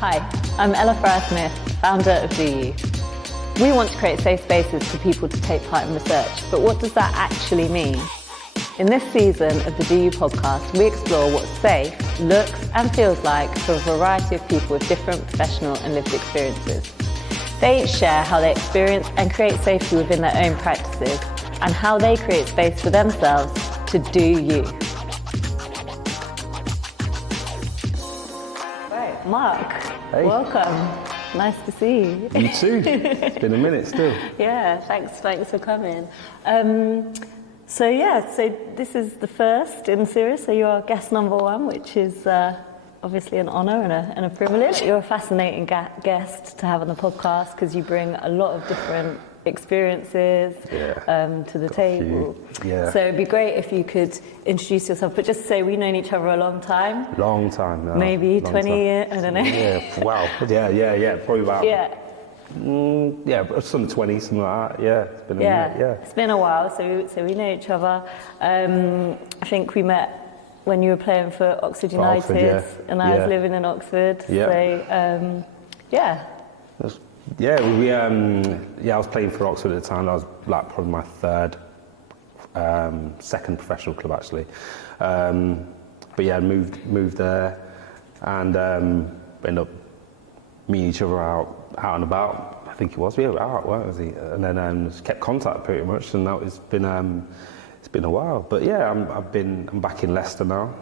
Hi, I'm Ella Farrar-Smith, founder of Do You. We want to create safe spaces for people to take part in research, but what does that actually mean? In this season of the Do You podcast, we explore what safe looks and feels like for a variety of people with different professional and lived experiences. They each share how they experience and create safety within their own practices and how they create space for themselves to do you. Right, Mark, hey. Welcome. Nice to see you. You too. It's been a minute still. Yeah, thanks for coming. So this is the first in the series, so you're guest number one, which is obviously an honour and a privilege. You're a fascinating guest to have on the podcast because you bring a lot of different experiences to the table. Yeah. So it'd be great if you could introduce yourself, but just say we've known each other a long time. Long time now. Maybe long 20 time. years, I don't know. Yeah, wow. Yeah, probably about... Yeah. Some 20, something like that. Yeah, it's been a minute, It's been a while, so we know each other. I think we met when you were playing for Oxford United, Oxford, and I was living in Oxford. Yeah. I was playing for Oxford at the time. I was like probably my second professional club actually. Moved there and ended up meeting each other out and about. I think it was. We were out, weren't we? And then just kept contact pretty much. And now it's been a while. But yeah, I'm back in Leicester now.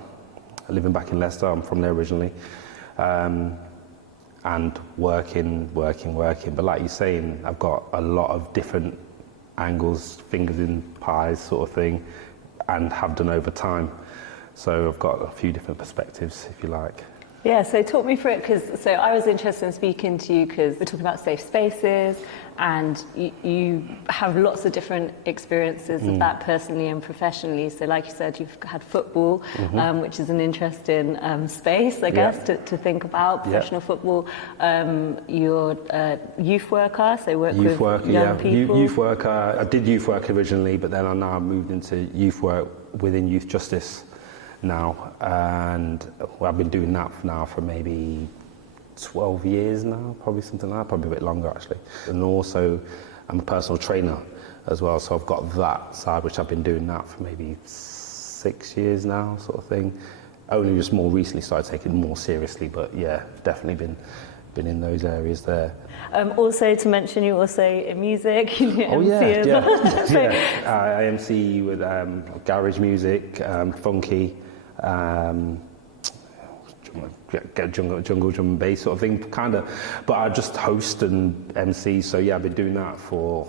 I'm living back in Leicester. I'm from there originally. And working. But like you're saying, I've got a lot of different angles, fingers in pies sort of thing, and have done over time. So I've got a few different perspectives, if you like. Yeah, so talk me through it, so I was interested in speaking to you because we're talking about safe spaces and you have lots of different experiences of that personally and professionally. So like you said, you've had football, which is an interesting space, I guess, to think about, professional football. You're a youth worker, so work with young people. Youth worker. I did youth work originally, but then I now moved into youth work within youth justice now, and I've been doing that now for maybe 12 years now, probably something like that, probably a bit longer actually. And also I'm a personal trainer as well, so I've got that side which I've been doing that for maybe 6 years now, sort of thing. Only just more recently started taking it more seriously, but yeah, definitely been in those areas there. Also to mention, you also in music, you MC as well. I MC with garage music, funky, jungle drum and bass sort of thing, kind of. But I just host and MC, so yeah, I've been doing that for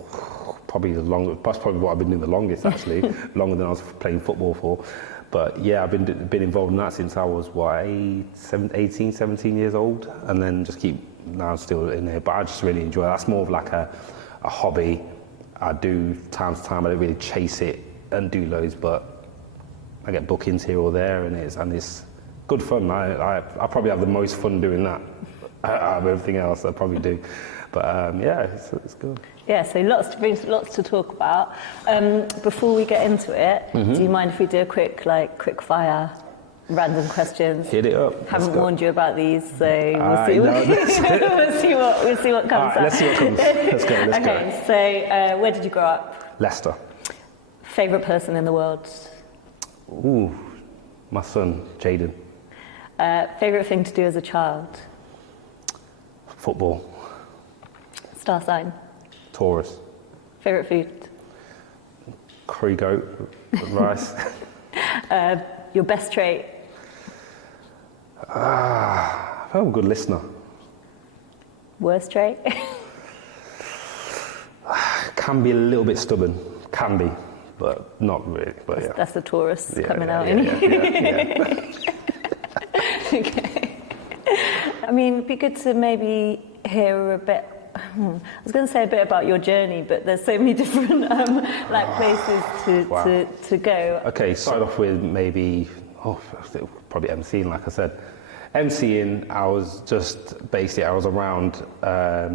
probably that's probably what I've been doing the longest actually, longer than I was playing football for. But yeah, I've been involved in that since I was 18, 17 years old, and then just now still in there. But I just really enjoy it. That's more of like a hobby. I do time to time. I don't really chase it and do loads, but I get bookings here or there, and it's good fun. I probably have the most fun doing that out of everything else. I probably do. But it's good. Yeah, so lots to talk about. Before we get into it, do you mind if we do a quick fire random questions? Hit it up. Haven't warned you about these, so we'll see what comes up. Let's see what comes. Let's go. Okay, so where did you grow up? Leicester. Favourite person in the world? Ooh, my son, Jaden. Favourite thing to do as a child? Football. Star sign? Taurus. Favourite food? Curry goat with rice. Your best trait? I'm a good listener. Worst trait? Can be a little bit stubborn. Can be, but not really. But yeah. That's the Taurus coming out. Yeah. Okay. I mean, it'd be good to maybe hear a bit. I was going to say a bit about your journey, but there's so many different places to go. Okay, start off with maybe probably MCing, like I said. MCing, I was around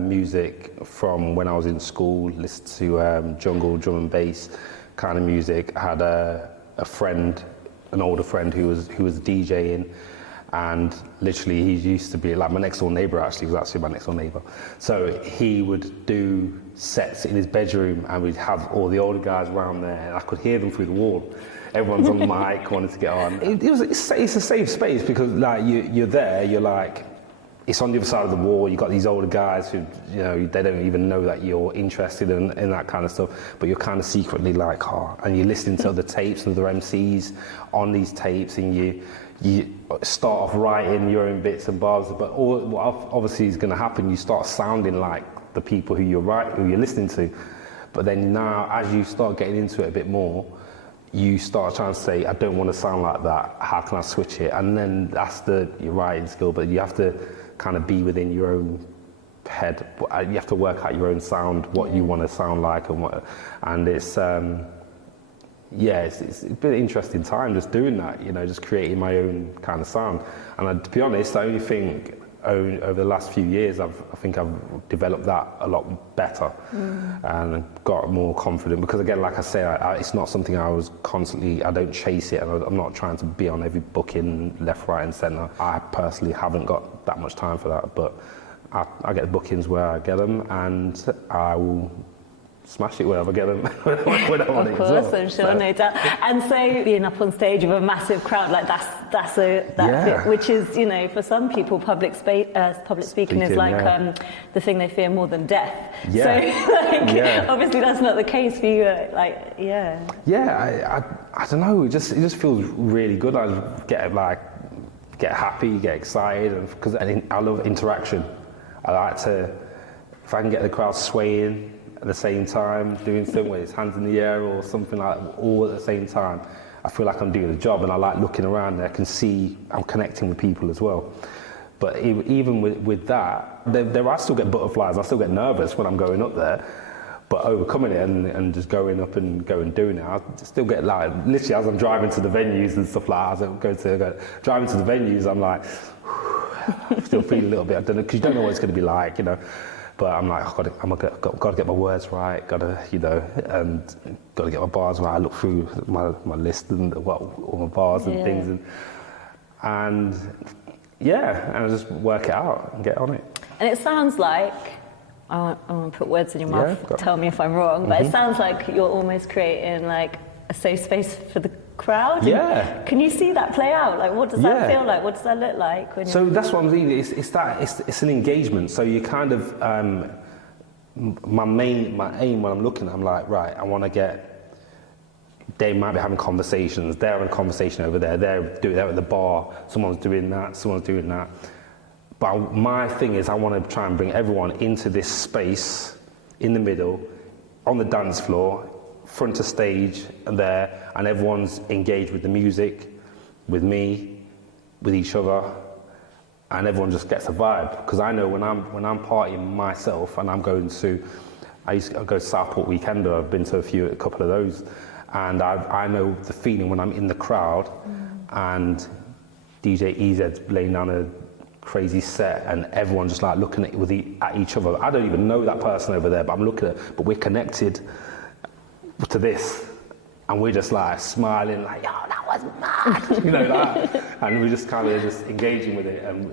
music from when I was in school, listened to jungle, drum and bass kind of music. I had a friend, an older friend who was DJing, And literally, he used to be like my next door neighbour. Actually, was actually my next door neighbour. So he would do sets in his bedroom, and we'd have all the older guys around there, and I could hear them through the wall. Everyone's on the mic, wanted to get on. It's a safe space because like you're there, you're like, it's on the other side of the wall. You've got these older guys who, you know, they don't even know that you're interested in that kind of stuff, but you're kind of secretly like, oh, and you're listening to other tapes and other MCs on these tapes, and you start off writing your own bits and bobs, but what obviously is going to happen, you start sounding like the people who you're listening to. But then now, as you start getting into it a bit more, you start trying to say, I don't want to sound like that, how can I switch it? And then that's your writing skill, but you have to kind of be within your own head. You have to work out your own sound, what you want to sound like, and it's it's been an interesting time just doing that, you know, just creating my own kind of sound. And to be honest, I only think over the last few years, I think I've developed that a lot better and got more confident. Because again, like I say, it's not something I don't chase it, and I'm not trying to be on every booking left, right and centre. I personally haven't got that much time for that, but I get the bookings where I get them, and I will smash it wherever I get them. When I want of course, well. I'm sure, no doubt. And so being up on stage with a massive crowd, like that's it, which is, you know, for some people, public speaking is like the thing they fear more than death. Yeah. So obviously that's not the case for you. I don't know. It just feels really good. I get happy, get excited, because I love interaction. I like to, if I can get the crowd swaying at the same time, doing something with his hands in the air or something like that, all at the same time, I feel like I'm doing a job, and I like looking around and I can see I'm connecting with people as well. But even with that, I still get butterflies, I still get nervous when I'm going up there, but overcoming it and just going up and doing it, I still get like, literally as I'm driving to the venues and stuff like that, driving to the venues, I'm like, still feeling a little bit, I don't know, because you don't know what it's going to be like, you know. But I'm like, got to get my words right, got to get my bars right. I look through my list and all my bars and things, and I just work it out and get on it. And it sounds like, I want to put words in your mouth, tell me if I'm wrong, but it sounds like you're almost creating like a safe space for the crowd. Yeah. Can you see that play out? Like, what does that feel like? What does that look like? So that's what I'm saying. It's an engagement. So you kind of my aim when I'm looking, I'm like, right, I want to get. They might be having conversations. They're having a conversation over there. They're at the bar. Someone's doing that. Someone's doing that. But my thing is, I want to try and bring everyone into this space in the middle, on the dance floor, front of stage and there, and everyone's engaged with the music, with me, with each other, and everyone just gets a vibe. Because I know when I'm partying myself, and I used to go to Southport Weekender, I've been to a couple of those, and I know the feeling when I'm in the crowd and DJ EZ's laying down a crazy set, and everyone just like looking at each other. I don't even know that person over there, but I'm looking at, but we're connected to this, and we're just like smiling, like, yo, that was mad, you know, that, and we're just kind of just engaging with it. And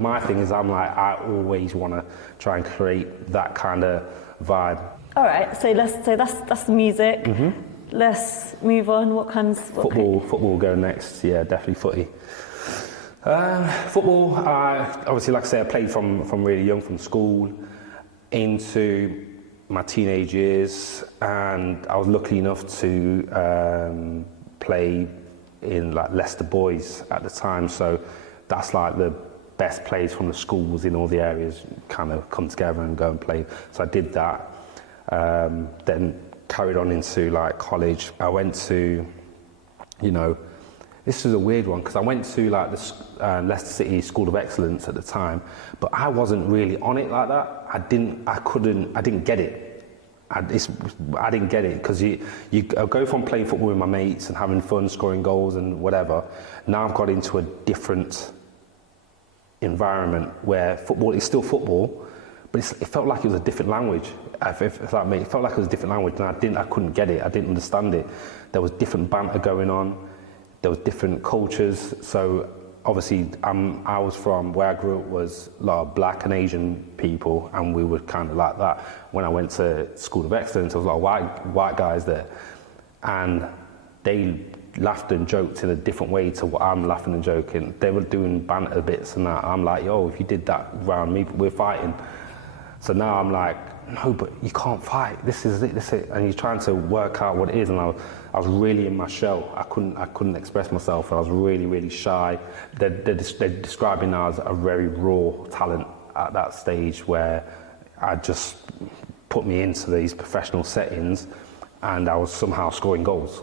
my thing is, I'm like, I always want to try and create that kind of vibe. All right, so that's the music. Mm-hmm. Let's move on. Football will go next. Yeah, definitely footy. Football, obviously, like I say, I played from really young, from school into my teenage years, and I was lucky enough to play in like Leicester Boys at the time. So that's like the best players from the schools in all the areas kind of come together and go and play. So I did that. Then carried on into like college. I went to, this was a weird one, because I went to like the Leicester City School of Excellence at the time, but I wasn't really on it like that. I didn't get it. I didn't get it, because you go from playing football with my mates and having fun, scoring goals and whatever. Now I've got into a different environment where football is still football, but it felt like it was a different language. If that made, it felt like it was a different language, and I couldn't get it. I didn't understand it. There was different banter going on. There was different cultures. So obviously, I was from where I grew up was a lot of black and Asian people, and we were kind of like that. When I went to School of Excellence, there was a lot of white guys there, and they laughed and joked in a different way to what I'm laughing and joking. They were doing banter bits and that. I'm like, yo, if you did that around me, we're fighting. So now I'm like, no, but you can't fight. This is it. And you're trying to work out what it is. And I was really in my shell. I couldn't express myself. I was really, really shy. They're describing me now as a very raw talent at that stage, where I just put me into these professional settings, and I was somehow scoring goals.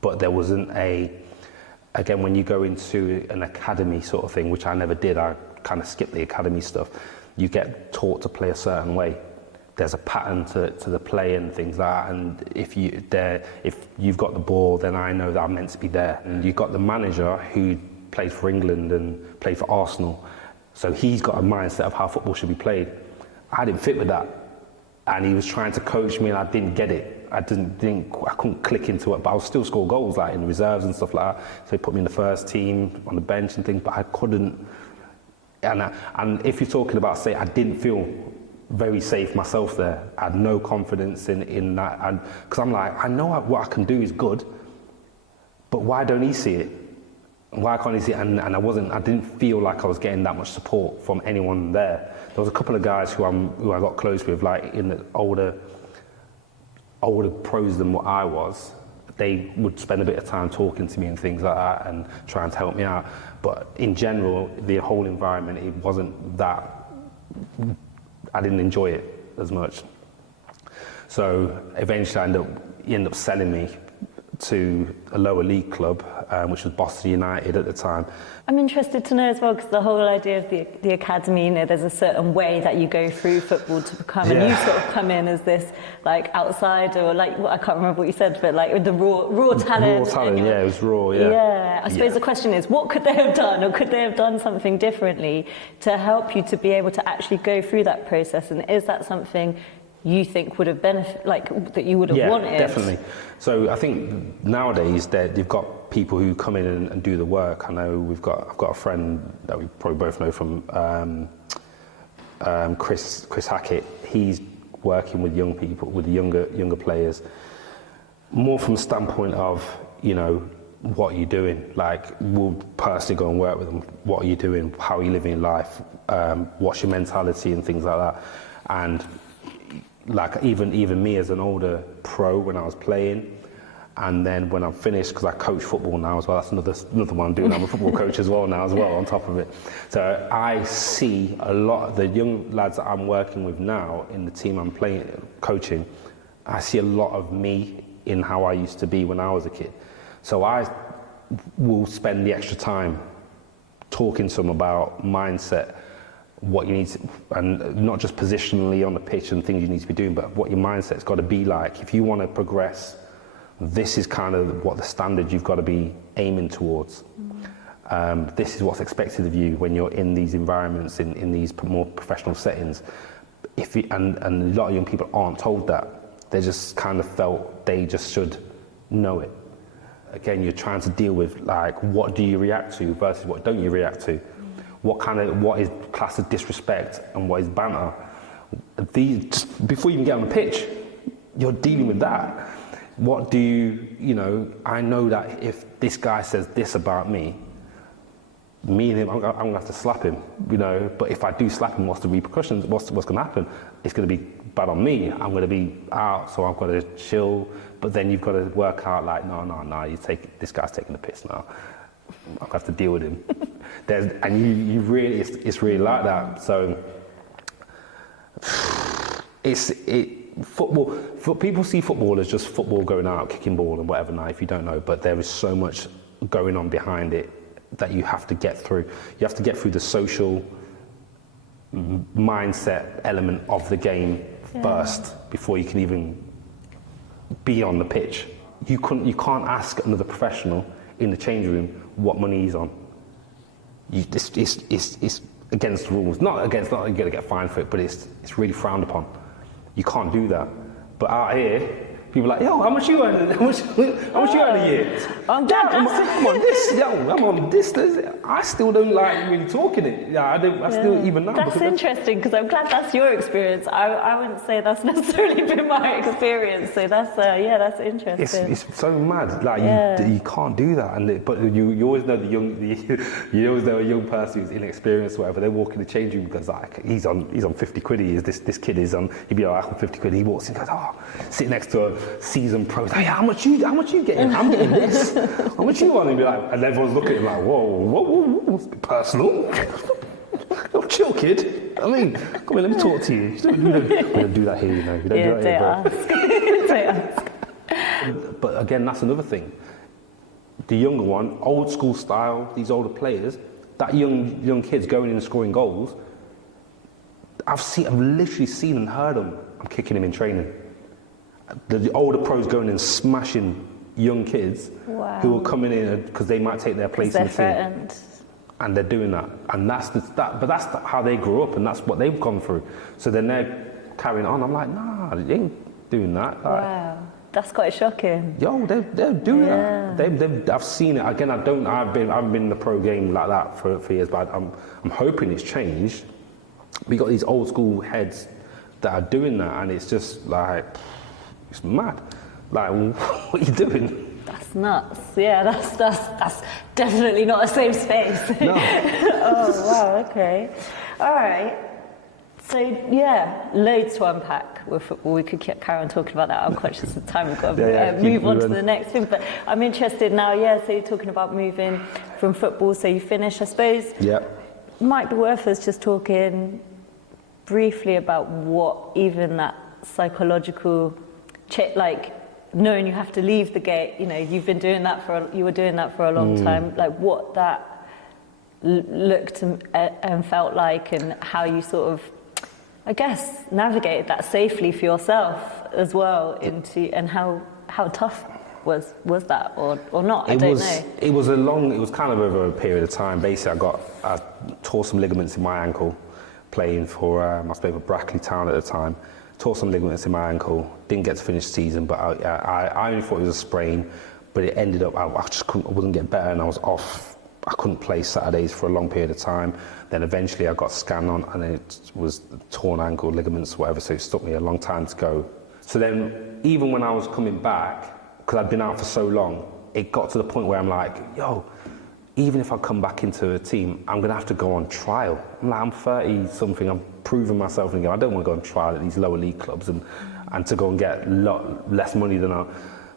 But there wasn't again, when you go into an academy sort of thing, which I never did, I kind of skipped the academy stuff, you get taught to play a certain way. There's a pattern to the play and things like that, and if you've got the ball, then I know that I'm meant to be there. And you've got the manager who played for England and played for Arsenal, so he's got a mindset of how football should be played. I didn't fit with that, and he was trying to coach me, and I didn't get it. I couldn't click into it, but I would still score goals, like in the reserves and stuff like that. So he put me in the first team, on the bench and things, but I couldn't. And if you're talking about, say, I didn't feel very safe myself there. I had no confidence in that, because I'm like, I know what I can do is good, but why don't he see it? Why can't he see it? And I didn't feel like I was getting that much support from anyone there. There was a couple of guys who I got close with, like in the older pros than what I was. They would spend a bit of time talking to me and things like that and trying to help me out. But in general, the whole environment, it wasn't that, I didn't enjoy it as much. So eventually he ended up selling me to a lower league club, which was Boston United at the time. I'm interested to know as well, because the whole idea of the academy, you know, there's a certain way that you go through football to become, and you sort of come in as this like outsider, or like, I can't remember what you said, but like with the raw talent. Raw talent, yeah, it was raw, yeah. Yeah, I suppose the question is, what could they have done, or could they have done something differently to help you to be able to actually go through that process? And is that something you think would have benefit, like that you would have wanted? Yeah, definitely. So I think nowadays you've got people who come in and do the work. I know I've got a friend that we probably both know from Chris Hackett. He's working with young people, with the younger players, more from the standpoint of, you know, what are you doing? Like, we'll personally go and work with them. What are you doing? How are you living your life? What's your mentality and things like that? And like even me as an older pro when I was playing, and then when I'm finished, because I coach football now as well, that's another one I'm doing. I'm a football coach as well now as well on top of it. So I see a lot of the young lads that I'm working with now in the team I'm coaching, I see a lot of me in how I used to be when I was a kid. So I will spend the extra time talking to them about mindset, what you need to, and not just positionally on the pitch and things you need to be doing, but what your mindset's got to be like. If you want to progress, this is kind of what the standard you've got to be aiming towards. This is what's expected of you when you're in these environments, in these more professional settings. And a lot of young people aren't told that. They just kind of felt they just should know it. Again, you're trying to deal with, like, what do you react to versus what don't you react to? What is class of disrespect and what is banter? Just before you even get on the pitch, you're dealing with that. What do you know, I know that if this guy says this about me and him, I'm gonna have to slap him, you know, but if I do slap him, what's the repercussions? What's gonna happen? It's gonna be bad on me. I'm gonna be out, so I've got to chill, but then you've got to work out, like, no, this guy's taking the piss now. I'll have to deal with him. You really, it's really like that. So football. People see football as just football, going out, kicking ball and whatever. Now, if you don't know, but there is so much going on behind it that you have to get through. You have to get through the social mindset element of the game first before you can even be on the pitch. You can't ask another professional in the changing room what money he's on. It's against the rules. Not you're gonna get fined for it, but it's really frowned upon. You can't do that. But out here, People are like, yo, how much you earn? How much you earn a year? I'm glad I'm on this. Yo, I'm on this. I still don't like really talking it. Yeah, I don't. I still even now. That's interesting because I'm glad that's your experience. I wouldn't say that's necessarily been my experience. So that's interesting. It's so mad. Like you can't do that. But you always know you always know a young person who's inexperienced, or whatever. They walk in the change room because like he's on 50 quid. He is this kid is on. He'd be like, I'm 50 quid. He walks in, and goes, sit next to a seasoned pro. Like, hey, how much you getting? I'm getting this. How much you want? And be like, and everyone's looking at him like, whoa, it's personal. Oh, chill, kid. I mean, come on, let me talk to you. We don't do that here, you know. We don't do that here, But again, that's another thing. The younger one, old school style, these older players, that young kids going in and scoring goals. I've literally seen and heard them. I'm kicking him in training. The older pros going and smashing young kids who are coming in because they might take their place in the team. And they're doing that. And that's how they grew up and that's what they've gone through. So then they're carrying on. I'm like, nah, they ain't doing that. Wow. That's quite shocking. Yo, they're doing that. I've seen it. Again, I haven't been in the pro game like that for years, but I'm hoping it's changed. We got these old school heads that are doing that and it's just like, it's mad. Like, what are you doing? That's nuts. Yeah, that's definitely not a safe space. No. Oh, wow, okay. All right. So, yeah, loads to unpack with football. We could carry on talking about that. I'm conscious of time. We've got to move on to the next thing. But I'm interested now, so you're talking about moving from football. So you finish, I suppose. Yeah. Might be worth us just talking briefly about what even that psychological like knowing you have to leave the gate, you were doing that for a long time, like what that looked and felt like and how you sort of, I guess, navigated that safely for yourself as well and how tough was that or not? I don't know. It was kind of over a period of time. Basically, I tore some ligaments in my ankle playing for, I was playing for Brackley Town at the time. Tore some ligaments in my ankle, didn't get to finish the season, but I only thought it was a sprain, but it ended up, I wouldn't get better and I was off. I couldn't play Saturdays for a long period of time. Then eventually I got scanned on and it was torn ankle, ligaments, whatever, so it took me a long time to go. So then even when I was coming back, because I'd been out for so long, it got to the point where I'm like, yo, even if I come back into a team, I'm going to have to go on trial. I'm 30-something, I'm proving myself and I don't want to go on trial at these lower league clubs and to go and get a lot less money than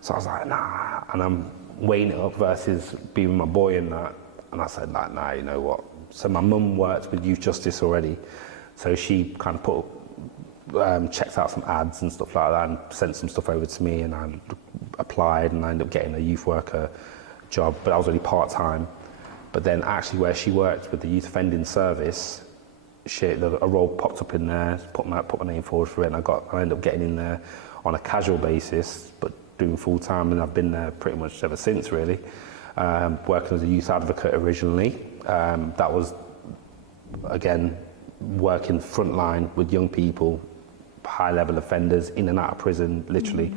So I was like, nah, and I'm weighing it up versus being with my boy and that. And I said, like, nah, you know what? So my mum worked with Youth Justice already. So she kind of checked out some ads and stuff like that and sent some stuff over to me and I applied and I ended up getting a youth worker job, but I was only part-time. But then actually where she worked with the youth offending service, a role popped up in there, put my name forward for it and I ended up getting in there on a casual basis, but doing full-time and I've been there pretty much ever since really. Working as a youth advocate originally. That was, again, working frontline with young people, high-level offenders, in and out of prison, literally.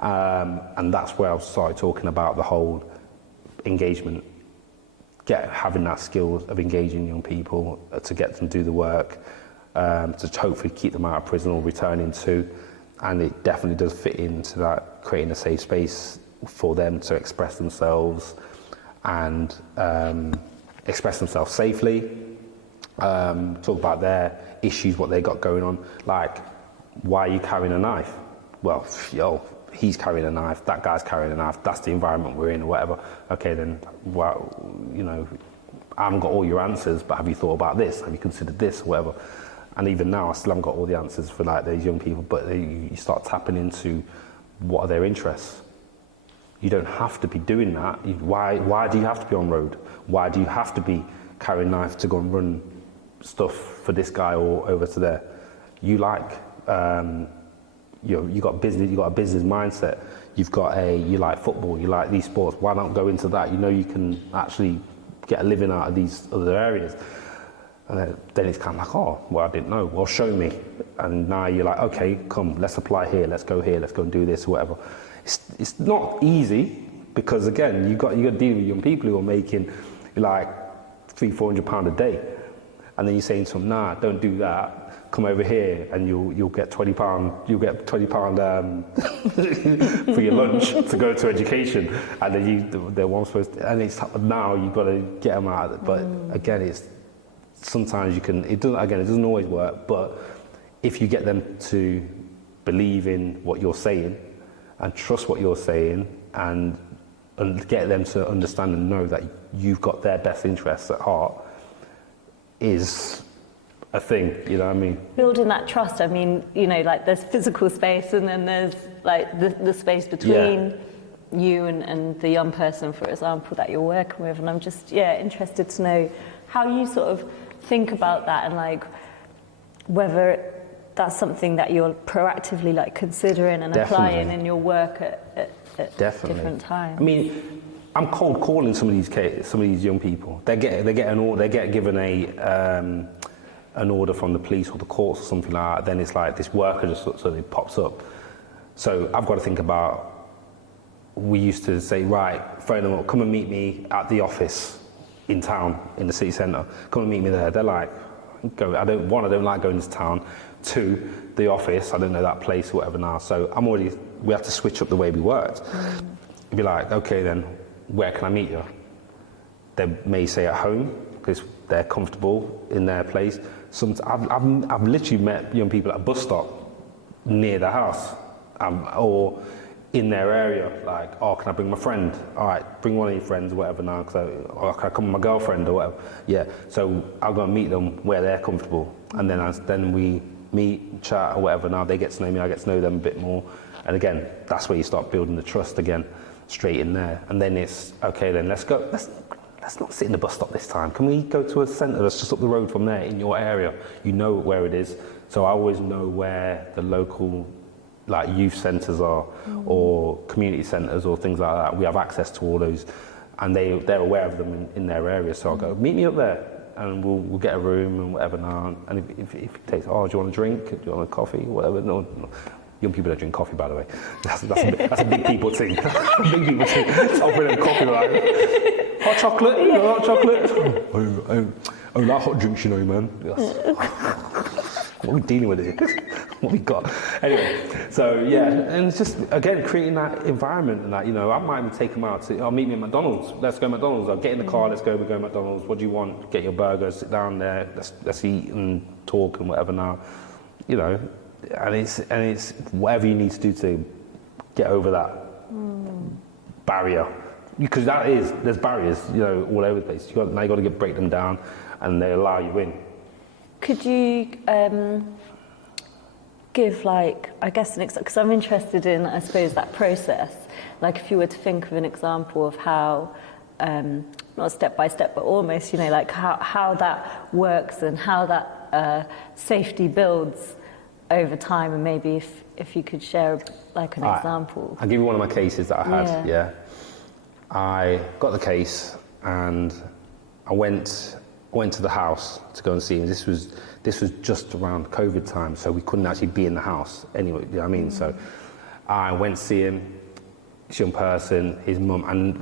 And that's where I started talking about the whole engagement, having that skill of engaging young people to get them to do the work, to hopefully keep them out of prison or returning to. And it definitely does fit into that, creating a safe space for them to express themselves and express themselves safely, talk about their issues, what they got going on, like, why are you carrying a knife? Well, he's carrying a knife, that guy's carrying a knife, that's the environment we're in or whatever. Okay, then, well, I haven't got all your answers, but have you thought about this? Have you considered this or whatever? And even now, I still haven't got all the answers for like these young people, but you start tapping into what are their interests. You don't have to be doing that. Why do you have to be on road? Why do you have to be carrying a knife to go and run stuff for this guy or over to there? You got business. You got a business mindset. You like football. You like these sports. Why not go into that? You can actually get a living out of these other areas. And then it's kind of like, oh, well, I didn't know. Well, show me. And now you're like, okay, come, let's apply here, let's go and do this, or whatever. It's not easy because, again, you got to deal with young people who are making like £300-400 a day. And then you're saying to them, nah, don't do that. Come over here and you'll get £20. You'll get £20 for your lunch to go to education. And then they're one supposed to, and it's now you've got to get them out. But again, it's sometimes you can. It doesn't always work. But if you get them to believe in what you're saying and trust what you're saying and get them to understand and know that you've got their best interests at heart, is a thing, you know what I mean? Building that trust, I mean, you know, like there's physical space and then there's like the space between you and the young person, for example, that you're working with. And I'm just, interested to know how you sort of think about that and like whether that's something that you're proactively like considering and applying in your work at different times. I mean, I'm cold calling some of these young people. They get given an order from the police or the courts or something like that. Then it's like this worker just suddenly pops up. So I've got to think about. We used to say, right, phone them up, come and meet me at the office in town in the city centre. Come and meet me there. They're like, go. I don't like going to town. 2, the office. I don't know that place or whatever now. So we have to switch up the way we worked. You'd be like, okay, then where can I meet you? They may say at home because they're comfortable in their place. I've literally met young people at a bus stop near the house, or in their area. Like, oh, can I bring my friend? All right, bring one of your friends or whatever now. Or can I come with my girlfriend or whatever? Yeah. So I'll go and meet them where they're comfortable, and then we meet, chat or whatever. Now they get to know me, I get to know them a bit more, and again, that's where you start building the trust again, straight in there. And then it's okay. Then let's go. Let's not sit in the bus stop this time. Can we go to a centre that's just up the road from there in your area? You know where it is. So I always know where the local like youth centres are or community centres or things like that. We have access to all those and they're aware of them in their area. So I'll go, meet me up there and we'll get a room and whatever now. And if it takes, do you want a drink? Do you want a coffee? Whatever. No. Young people don't drink coffee, by the way. That's a big people thing. Big people thing. Offering them coffee like, hot chocolate? You know, hot chocolate? I like hot drinks, you know, man. What are we dealing with here? What we got? Anyway, so yeah, and it's just, again, creating that environment and that, you know, I might even take them out to, meet me at McDonald's. Let's go McDonald's. I'll get in the car, we go McDonald's. What do you want? Get your burger, sit down there, let's eat and talk and whatever now. You know, and it's whatever you need to do to get over that barrier, because there's barriers, you know, all over the place. Now you got to break them down, and they allow you in. Could you give, like, I guess an example, because I'm interested in, I suppose, that process. Like, if you were to think of an example of how, not step by step, but almost, you know, like how that works and how that safety builds over time, and maybe if you could share like an example. I'll give you one of my cases that I had. Yeah. I got the case and I went to the house to go and see him. This was just around COVID time, so we couldn't actually be in the house anyway, you know what I mean? So I went to see him, this young person, his mum, and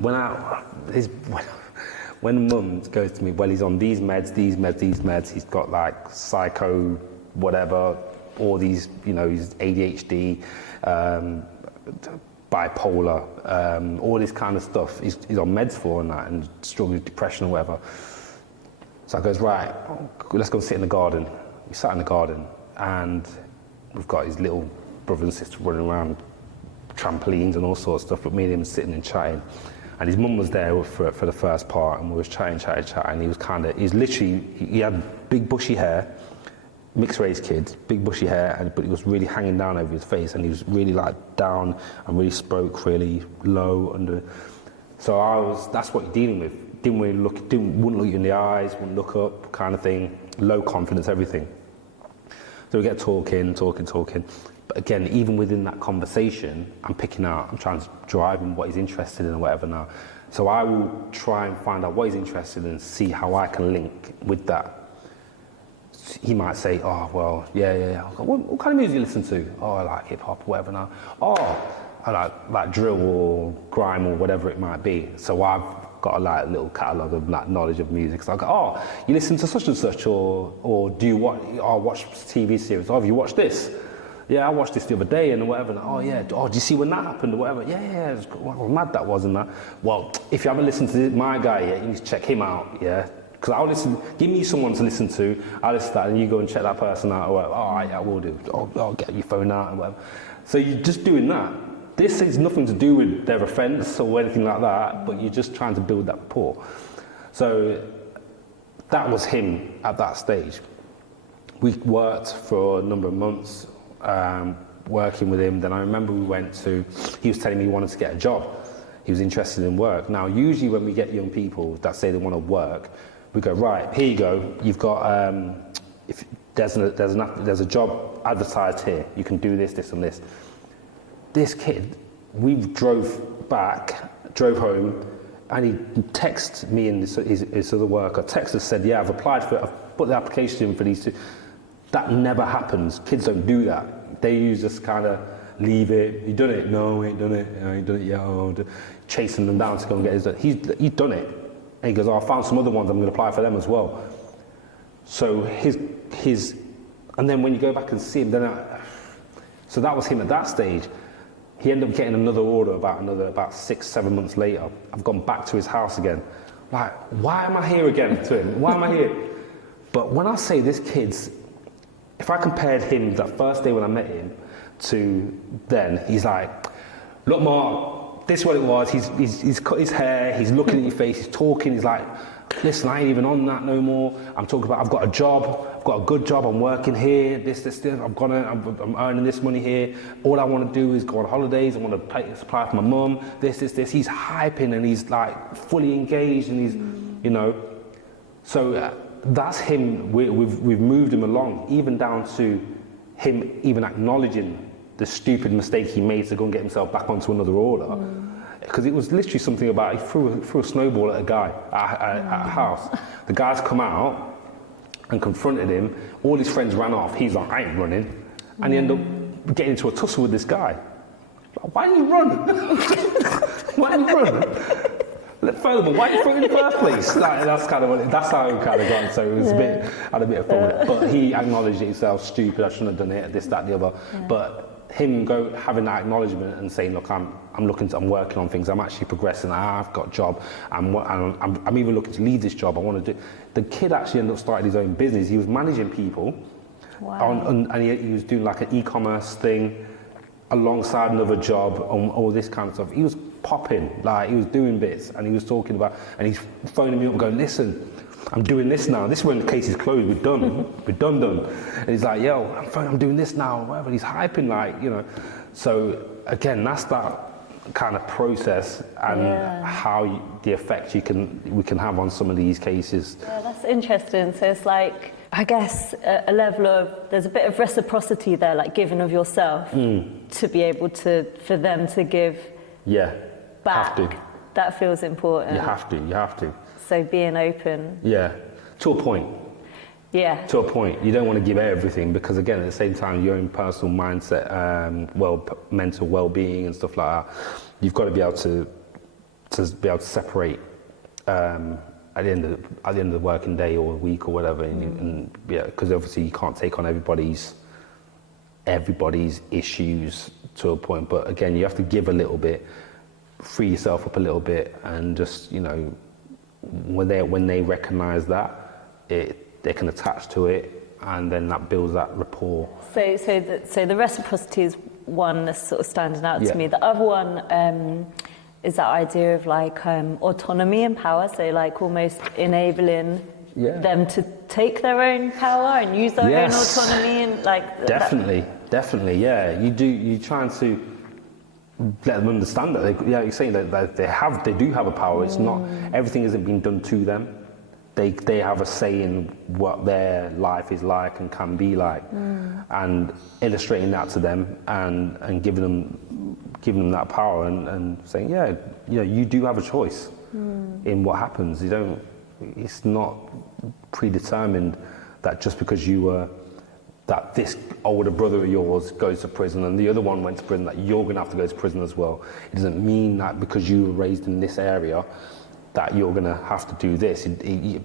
when mum goes to me, well, he's on these meds, he's got like psycho, whatever, all these, you know, he's ADHD, bipolar, all this kind of stuff. He's on meds for and that, and struggling with depression or whatever. So I goes, right, let's go sit in the garden. We sat in the garden, and we've got his little brother and sister running around, trampolines and all sorts of stuff, but me and him sitting and chatting. And his mum was there for the first part, and we was chatting. He had big bushy hair, mixed race kid, big bushy hair, but it was really hanging down over his face, and he was really like down and really spoke really low under. So that's what you're dealing with. Wouldn't look you in the eyes, wouldn't look up, kind of thing, low confidence, everything. So we get talking. But again, even within that conversation, I'm trying to drive him what he's interested in or whatever now. So I will try and find out what he's interested in and see how I can link with that. he might say, oh, well, yeah. I go, what kind of music do you listen to? Oh, I like hip hop, whatever now. Oh, I like drill or grime or whatever it might be. So I've got a little catalogue of knowledge of music. So I go, oh, you listen to such and such, or do you watch TV series? Oh, have you watched this? Yeah, I watched this the other day and whatever. And, oh yeah, do you see when that happened or whatever? Yeah, it was mad that was and that. Well, if you haven't listened to my guy yet, you need to check him out, yeah? Because I'll listen, give me someone to listen to, I'll listen to that and you go and check that person out or whatever. Oh, right, yeah, I will do. I'll get your phone out and whatever. So you're just doing that. This has nothing to do with their offence or anything like that, but you're just trying to build that rapport. So that was him at that stage. We worked for a number of months, working with him. Then I remember he was telling me he wanted to get a job. He was interested in work. Now, usually when we get young people that say they want to work, we go, right, here you go. You've got, if there's a job advertised here. You can do this, this and this. This kid, we drove home, and he texted me and his other worker. Texted said, yeah, I've applied for it. I've put the application in for these two. That never happens. Kids don't do that. They just kind of leave it. You done it? No, he ain't done it. I ain't done it yet. Oh, chasing them down to go and get his. He's done it. And he goes, oh, I found some other ones. I'm going to apply for them as well. So and then when you go back and see him, so that was him at that stage. He ended up getting another order about 6-7 months later. I've gone back to his house again. Like, why am I here again to him? Why am I here? But when I say this kid's, if I compared him that first day when I met him to then, he's like, look, Mark, this is what it was. He's cut his hair, he's looking at your face, he's talking, he's like, listen, I ain't even on that no more. I'm talking about, I've got a job, I've got a good job, I'm working here, this, I'm earning this money here. All I want to do is go on holidays, I want to supply for my mum, this. He's hyping and he's like fully engaged and he's, you know. So that's him, we've moved him along, even down to him even acknowledging the stupid mistake he made to go and get himself back onto another order. Because it was literally something about, he threw a snowball at a guy at a house. The guys come out and confronted him. All his friends ran off. He's like, I ain't running. And he ended up getting into a tussle with this guy. Like, why didn't you run? Why didn't you run? Furthermore, why did you throw it in the first place? That's how it kind of got. So it was had a bit of fun with it. But he acknowledged it himself, stupid, I shouldn't have done it, this, that, the other. But him having that acknowledgement and saying, look, I'm working on things, I'm actually progressing, I've got a job, I'm even looking to leave this job, I want to do. The kid actually ended up starting his own business. He was managing people. Wow. And he was doing like an e-commerce thing alongside another job on all this kind of stuff. He was popping, like he was doing bits, and he was talking about, and he's phoning me up and going, listen, I'm doing this now. This is when the case is closed. We're done. We're done. And he's like, yo, I'm doing this now. Whatever. He's hyping, like, you know. So again, that's that kind of process and the effect we can have on some of these cases. Yeah, that's interesting. So it's like, I guess a level of, there's a bit of reciprocity there, like giving of yourself to be able for them to give back. Have to. That feels important. You have to. So being open. Yeah, to a point. Yeah. To a point. You don't want to give everything because, again, at the same time, your own personal mindset, mental well-being and stuff like that, you've got to be able to separate at the end of the working day or week or whatever, and because obviously you can't take on everybody's issues to a point. But again, you have to give a little bit, free yourself up a little bit, and just, you know, when they recognise that, they can attach to it, and then that builds that rapport. So the reciprocity is one that's sort of standing out to me. The other one is that idea of like autonomy and power. So like almost enabling them to take their own power and use their own autonomy and like. Definitely, yeah. You trying to let them understand that you're saying that they do have a power. It's not, everything isn't being done to them. They have a say in what their life is like and can be like, and illustrating that to them and giving them that power and saying, you do have a choice in what happens. It's not predetermined that just because that this older brother of yours goes to prison and the other one went to prison, that you're going to have to go to prison as well. It doesn't mean that because you were raised in this area that you're going to have to do this.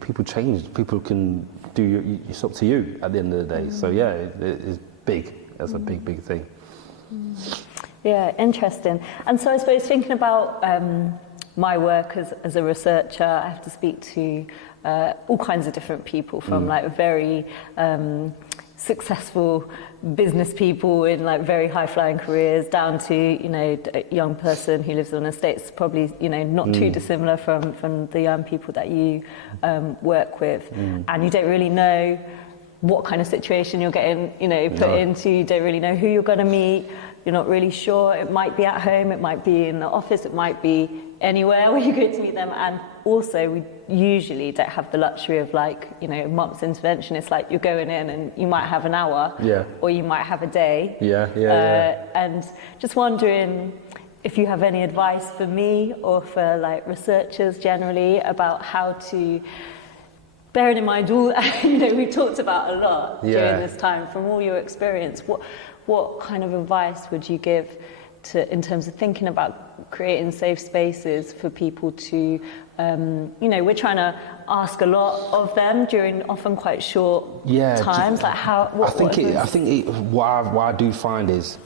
People change. People can do. It's up to you at the end of the day. So yeah, it's big. That's a big, big thing. Yeah, interesting. And so I suppose thinking about my work as a researcher, I have to speak to all kinds of different people, from like very successful business people in like very high-flying careers down to, you know, a young person who lives on estates, probably, you know, not too dissimilar from the young people that you work with. And you don't really know what kind of situation you're getting, you know, put into. You don't really know who you're going to meet. You're not really sure. It might be at home, it might be in the office, it might be anywhere where you go to meet them. And also, we usually don't have the luxury of, like, you know, a month's intervention. It's like you're going in and you might have an hour, or you might have a day. And just wondering if you have any advice for me or for like researchers generally about how to, bearing in mind all, you know, we talked about a lot during this time, from all your experience, what kind of advice would you give to, in terms of thinking about creating safe spaces for people to, you know, we're trying to ask a lot of them during often quite short times. Like how? What I do find is,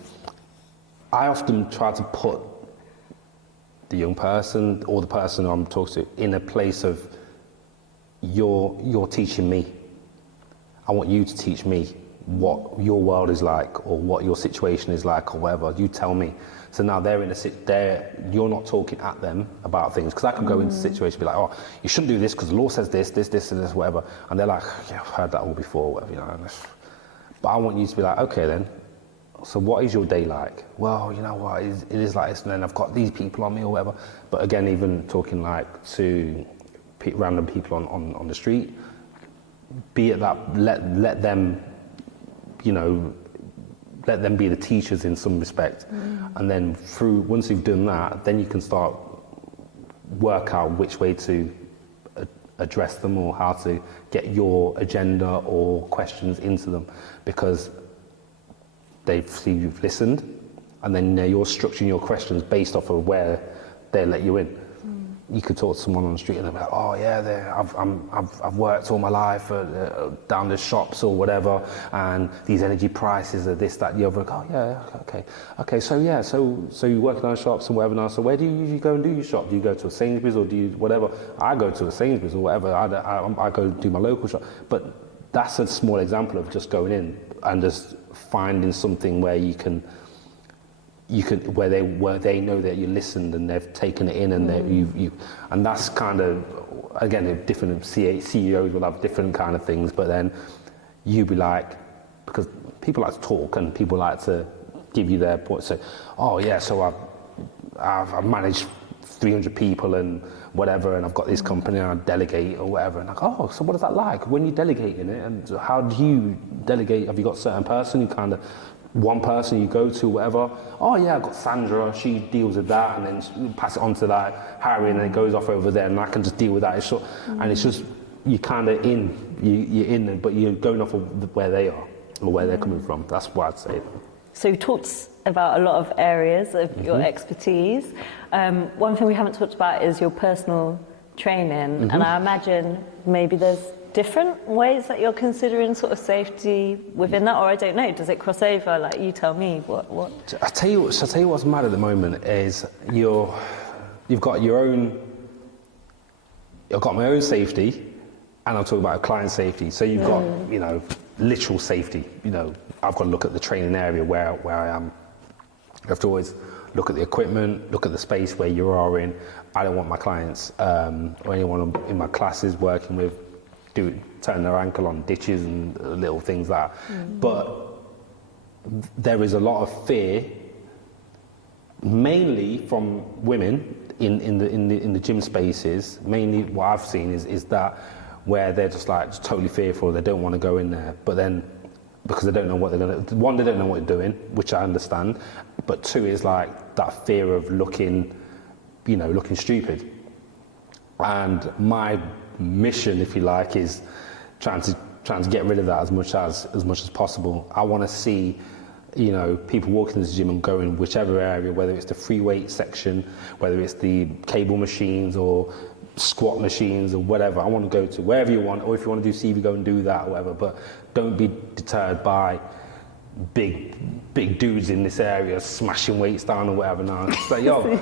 I often try to put the young person or the person I'm talking to in a place of, you're teaching me. I want you to teach me what your world is like, or what your situation is like, or whatever. You tell me. So now they're you're not talking at them about things, because I can go into a situation and be like, oh, you shouldn't do this because the law says this, and this, whatever. And they're like, yeah, I've heard that all before, whatever, you know. But I want you to be like, okay then, so what is your day like? Well, you know what, it is like this, and then I've got these people on me or whatever. But again, even talking like to random people on the street, be it that, let them, you know, let them be the teachers in some respect. And then once you've done that, then you can start work out which way to address them, or how to get your agenda or questions into them, because they see you've listened, and then you're structuring your questions based off of where they let you in. You could talk to someone on the street and they'll be like, oh yeah, I've worked all my life down the shops or whatever, and these energy prices are this, that, the other. Like, oh yeah, okay. So yeah, so you work down the shops and whatever now. So where do you usually go and do your shop? Do you go to a Sainsbury's, or do you whatever? I go to a Sainsbury's or whatever. I go do my local shop. But that's a small example of just going in and just finding something where you can where they know that you listened and they've taken it in, and and that's kind of, again, different CEOs will have different kind of things, but then you be like, because people like to talk and people like to give you their point. So, oh yeah, so I've managed 300 people and whatever, and I've got this company and I delegate or whatever. And like, oh, so what is that like when you're delegating it? And how do you delegate? Have you got a certain person you kind of, one person you go to, whatever? Oh yeah, I've got Sandra, she deals with that, and then pass it on to that Harry, and then it goes off over there, and I can just deal with that. And it's just, you're kind of you're in, but you're going off of where they are, or where they're coming from. That's what I'd say. So you talked about a lot of areas of your expertise. One thing we haven't talked about is your personal training, and I imagine maybe there's different ways that you're considering sort of safety within that, or I don't know, does it cross over? Like, you tell me what? I'll tell you what's mad at the moment is you've got your own. I've got my own safety, and I'm talking about client safety. So you've got, you know, literal safety. You know, I've got to look at the training area where I am. You have to always look at the equipment, look at the space where you are in. I don't want my clients or anyone in my classes working with turn their ankle on ditches and little things like that. But there is a lot of fear, mainly from women in the gym spaces. Mainly what I've seen is that where they're just like totally fearful, they don't want to go in there, but then because they don't know what they're going to, one, they don't know what they're doing, which I understand, but two is like that fear of looking trying stupid. And my mission, if you like, is trying trying to get rid of that as much as possible. I want to see, you know, people walking into the gym and going whichever area, whether it's the free weight section, whether it's the cable machines or squat machines or whatever. I want to go to wherever you want, or if you want to do CV, go and do that or whatever, but don't be deterred by big dudes in this area smashing weights down or whatever. Now it's like, yo,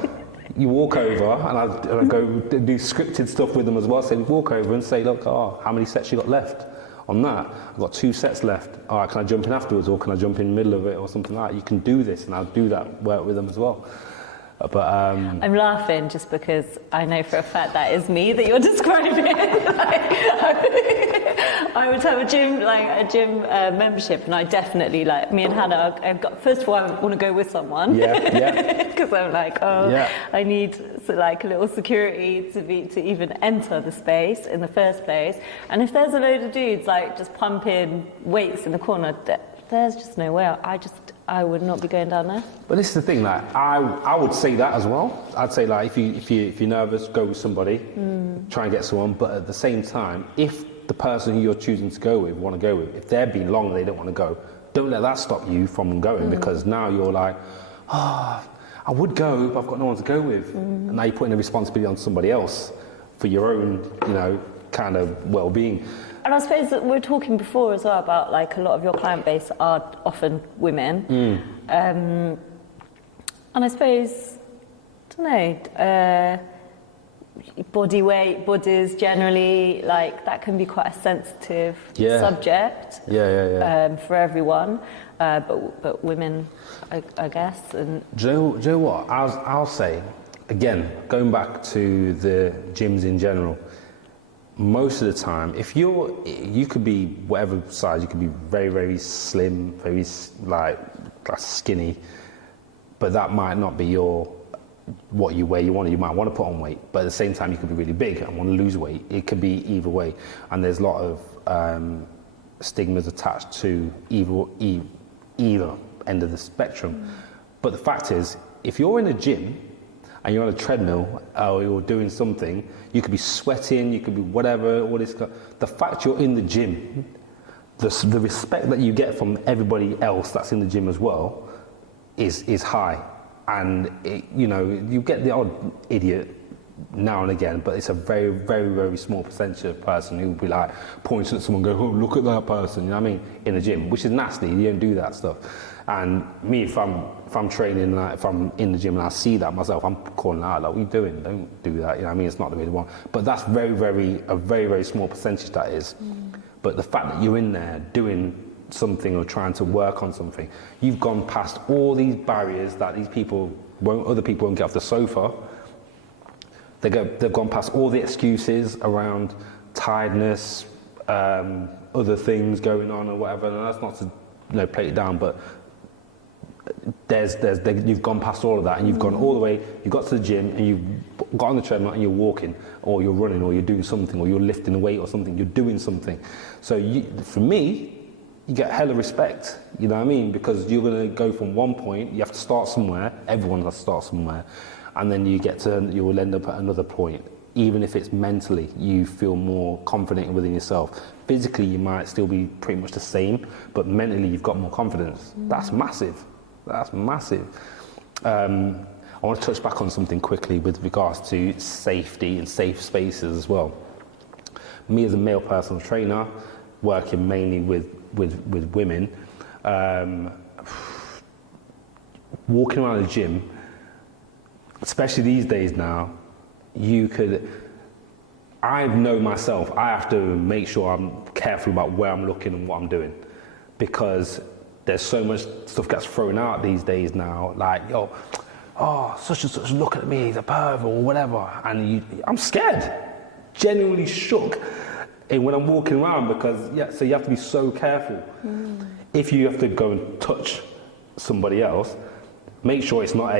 you walk over and I go do scripted stuff with them as well. So we walk over and say, look, how many sets you got left on that? I've got 2 sets left. All right, can I jump in afterwards, or can I jump in the middle of it or something like that? You can do this, and I'll do that work with them as well. But I'm laughing just because I know for a fact that is me that you're describing. I would have a gym membership, and I definitely, like, me and Hannah, first of all, I want to go with someone. Yeah. Because I'm like, I need like a little security to even enter the space in the first place. And if there's a load of dudes like just pumping weights in the corner, there's just no way. I would not be going down there. But this is the thing, like, I would say that as well. I'd say, like, if you're nervous, go with somebody, try and get someone. But at the same time, if the person who you're choosing to go with want to go with, if they're being long and they don't want to go, don't let that stop you from going, because now you're like, I would go, but I've got no one to go with. And now you're putting the responsibility on somebody else for your own, you know, kind of well-being. And I suppose that we were talking before as well about, like, a lot of your client base are often women. And I suppose, I don't know, body weight, bodies generally, like, that can be quite a sensitive subject for everyone. But women, I guess. And do you know what? I'll say, again, going back to the gyms in general, most of the time, if you could be whatever size, you could be very, very slim, very like skinny, but that might not be what you weigh. You might want to put on weight, but at the same time, you could be really big and want to lose weight. It could be either way, and there's a lot of stigmas attached to either end of the spectrum. But the fact is, if you're in a gym and you're on a treadmill or you're doing something, you could be sweating, you could be whatever, all this. The fact you're in the gym, the respect that you get from everybody else that's in the gym as well is high. And you get the odd idiot now and again, but it's a very, very, very small percentage of person who will be like pointing at someone, going, "Oh, look at that person," you know what I mean, in the gym, which is nasty. You don't do that stuff. And me, if I'm training, if I'm in the gym and I see that myself, I'm calling out, like, "What are you doing? Don't do that." You know what I mean? It's not the way to want. But that's a very, very small percentage that is. But the fact that you're in there doing something or trying to work on something, you've gone past all these barriers that other people won't get off the sofa. They've gone past all the excuses around tiredness, other things going on or whatever. And that's not to play it down, but you've gone past all of that, and you've gone all the way. You got to the gym and you've got on the treadmill and you're walking, or you're running, or you're doing something, or you're lifting a weight or something. You're doing something. So for me, you get hella respect. You know what I mean? Because you're going to go from one point. You have to start somewhere. Everyone has to start somewhere. And then you will end up at another point. Even if it's mentally, you feel more confident within yourself. Physically, you might still be pretty much the same, but mentally, you've got more confidence. That's massive. That's massive. I want to touch back on something quickly with regards to safety and safe spaces as well. Me as a male personal trainer, working mainly with women, walking around the gym, especially these days now, I know myself, I have to make sure I'm careful about where I'm looking and what I'm doing, because there's so much stuff gets thrown out these days now, like, such and such looking at me, he's a perv or whatever, and I'm scared, genuinely shook when I'm walking around, because, so you have to be so careful. If you have to go and touch somebody else, make sure it's not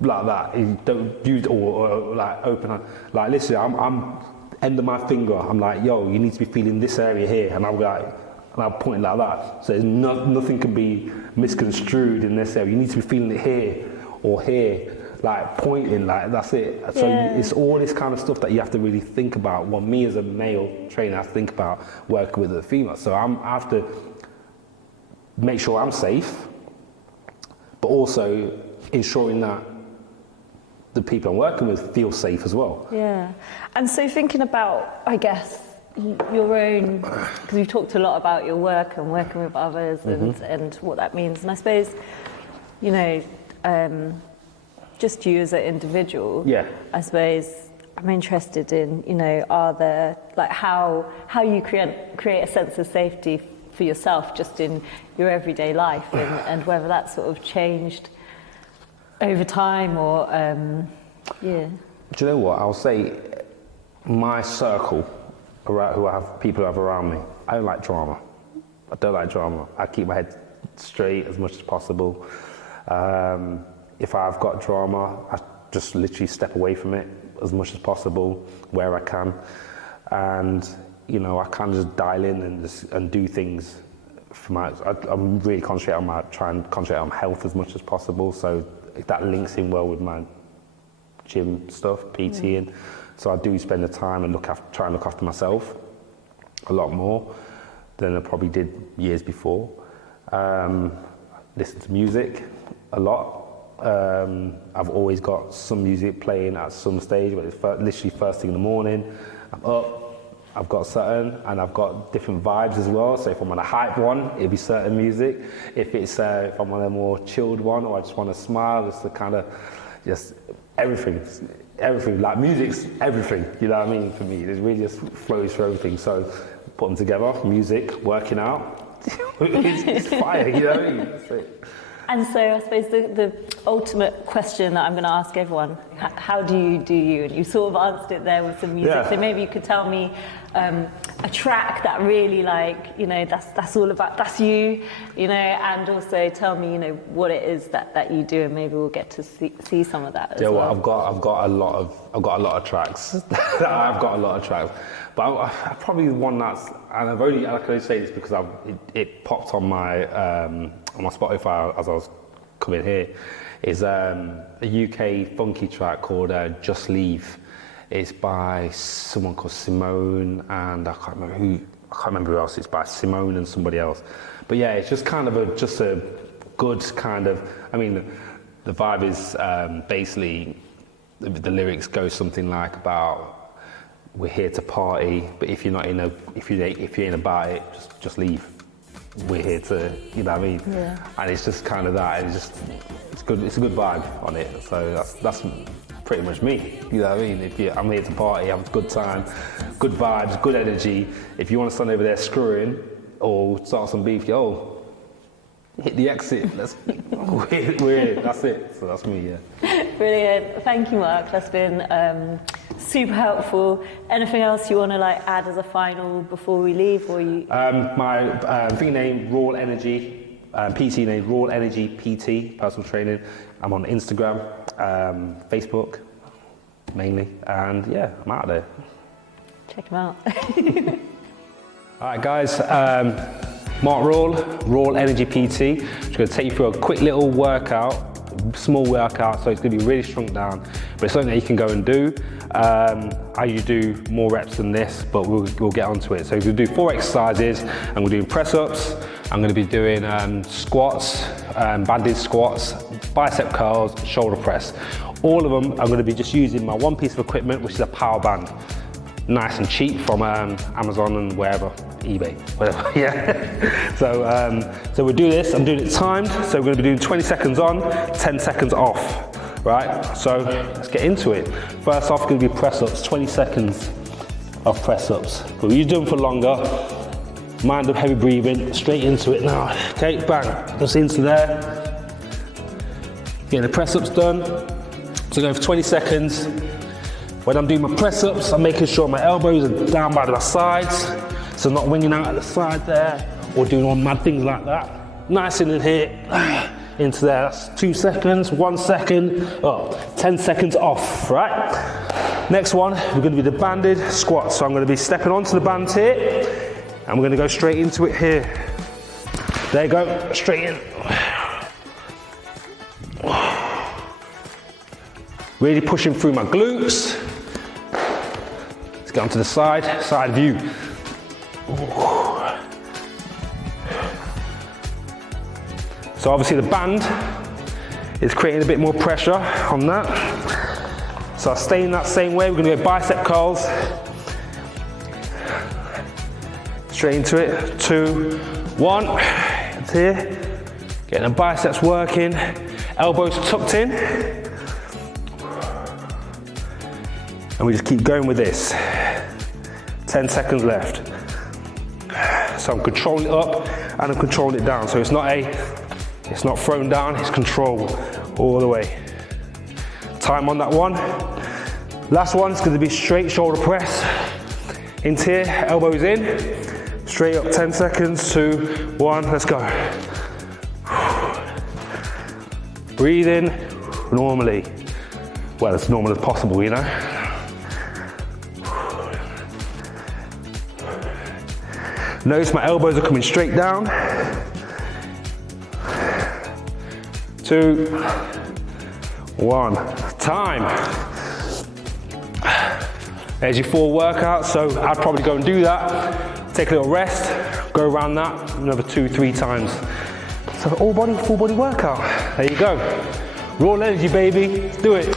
like that. You don't use or like open, like, listen, I'm end of my finger. I'm like, yo, you need to be feeling this area here, and I'll point like that. So nothing can be misconstrued in this area. You need to be feeling it here or here. like pointing, like that's it. So it's all this kind of stuff that you have to really think about. Well, me as a male trainer, I have to think about working with a female. So I have to make sure I'm safe, but also ensuring that the people I'm working with feel safe as well. Yeah. And so thinking about, I guess, your own, because you've talked a lot about your work and working with others and what that means. And I suppose, you know, just you as an individual, I suppose I'm interested in, you know, are there, like how you create a sense of safety for yourself just in your everyday life, and whether that's sort of changed over time or, Do you know what? I'll say my circle, people who have around me, I don't like drama. I don't like drama. I keep my head straight as much as possible. If I've got drama, I just literally step away from it as much as possible where I can. And, you know, I kind of just dial in and do things for I'm really try and concentrate on health as much as possible. So that links in well with my gym stuff, PTing. So I do spend the time and try and look after myself a lot more than I probably did years before. Listen to music a lot. I've always got some music playing at some stage, but it's literally first thing in the morning. I'm up, I've got certain, and I've got different vibes as well. So if I'm on a hype one, it'll be certain music. If I'm on a more chilled one, or I just want to smile, just to kind of, just everything. Like music's everything, you know what I mean? For me, it really just flows through everything. So put them together, music, working out, it's fire, you know what I mean? That's it. And so I suppose the ultimate question that I'm going to ask everyone, how do you? And you sort of answered it there with some music. Yeah. So maybe you could tell me a track that really, like, you know, that's all about, that's you, you know, and also tell me, you know, what it is that you do, and maybe we'll get to see some of that as well. I've got a lot of tracks. I've got a lot of tracks. But I probably one that's, and I can only say this because it popped on my Spotify as I was coming here, is a UK funky track called Just Leave. It's by someone called Simone, and I can't remember who else. It's by Simone and somebody else. But yeah, it's just kind of a good kind of, I mean, the vibe is basically, the lyrics go something like about, we're here to party, but if you ain't about it, just leave. We're here to, you know what I mean? Yeah. And it's just kind of that. It's good. It's a good vibe on it. So that's pretty much me. You know what I mean? I'm here to party, have a good time, good vibes, good energy. If you want to stand over there screwing or start some beef, hit the exit. We're here. That's it. So that's me. Yeah. Brilliant. Thank you, Mark. That's been super helpful. Anything else you want to add as a final before we leave, or you? My thing name Rawle Energy, PT name Rawle Energy PT, personal training. I'm on Instagram, Facebook, mainly, and yeah, I'm out there. Check him out. All right, guys. Mark Rawle, Rawle Energy PT. Just going to take you through a quick little workout, small workout, so it's going to be really shrunk down, but it's something that you can go and do. I usually do more reps than this, but we'll get onto it. So we're going to do 4 exercises, and we're doing press-ups. I'm going to be doing squats, banded squats, bicep curls, shoulder press. All of them, I'm going to be just using my one piece of equipment, which is a power band. Nice and cheap from Amazon and wherever, eBay, whatever, yeah. So we'll do this, I'm doing it timed, so we're going to be doing 20 seconds on, 10 seconds off, right? So let's get into it. First off, going to be press-ups, 20 seconds of press-ups. But we do them for longer, mind of heavy breathing, straight into it now. Okay, bang, just into there. Getting the press-ups done, so going for 20 seconds. When I'm doing my press-ups, I'm making sure my elbows are down by the sides, so not winging out at the side there, or doing all mad things like that. Nice in here, into there. That's 2 seconds, 1 second, 10 seconds off, right? Next one, we're going to be the banded squats. So I'm going to be stepping onto the band here, and we're going to go straight into it here. There you go, straight in. Really pushing through my glutes. Let's get onto the side view. So obviously the band is creating a bit more pressure on that. So I'll stay in that same way. We're gonna go bicep curls. Straight into it. 2, 1. It's here. Getting the biceps working. Elbows tucked in. And we just keep going with this. 10 seconds left. So I'm controlling it up and I'm controlling it down. So it's not thrown down, it's controlled all the way. Time on that one. Last one is going to be straight shoulder press. Into here, elbows in. Straight up, 10 seconds, 2, 1, let's go. Breathe in normally. Well, as normal as possible, you know. Notice my elbows are coming straight down. 2, 1, time. There's your 4 workouts, so I'd probably go and do that, take a little rest, go around that another 2, 3 times. So full body workout. There you go. Raw energy, baby, let's do it.